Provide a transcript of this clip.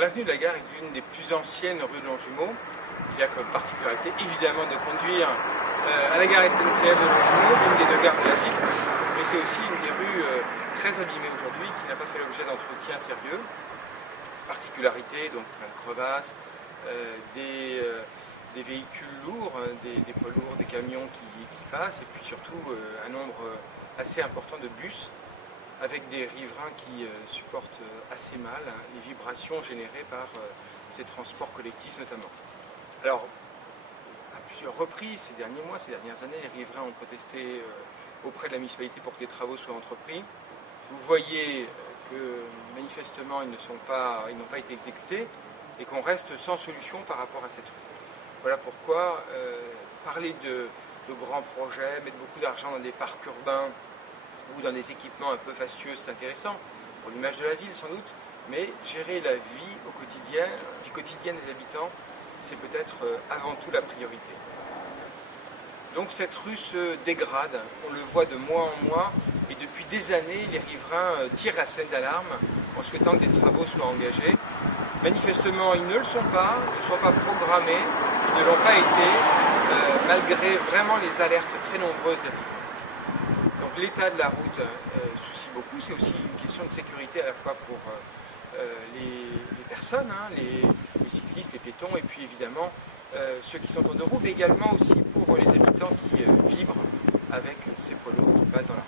l'avenue de la Gare est l'une des plus anciennes rues de Longjumeau, qui a comme particularité évidemment de conduire à la gare SNCF de Longjumeau, l'une des deux gares de la ville, mais c'est aussi une des rues très abîmées aujourd'hui, qui n'a pas fait l'objet d'entretien sérieux. Particularité, donc plein de crevasses, des véhicules lourds, des poids lourds, des camions qui passent, et puis surtout un nombre assez important de bus, avec des riverains qui supportent assez mal les vibrations générées par ces transports collectifs notamment. Alors, à plusieurs reprises, ces derniers mois, ces dernières années, les riverains ont protesté auprès de la municipalité pour que des travaux soient entrepris. Vous voyez que manifestement ils n'ont pas été exécutés et qu'on reste sans solution par rapport à cette rue. Voilà pourquoi parler de grands projets, mettre beaucoup d'argent dans des parcs urbains ou dans des équipements un peu fastueux, c'est intéressant pour l'image de la ville sans doute, mais gérer la vie au quotidien, vie quotidienne des habitants, c'est peut-être avant tout la priorité. Donc cette rue se dégrade, on le voit de mois en mois, et depuis des années, les riverains tirent la sonnette d'alarme en souhaitant que des travaux soient engagés. Manifestement, ils ne le sont pas, ne sont pas programmés, ils ne l'ont pas été, malgré vraiment les alertes très nombreuses des riverains. Donc l'état de la route soucie beaucoup, c'est aussi une question de sécurité à la fois pour les personnes, les cyclistes, les piétons, et puis évidemment ceux qui sont en deux roues, mais également aussi pour les habitants qui vibrent avec ces poids lourds qui passent dans la rue.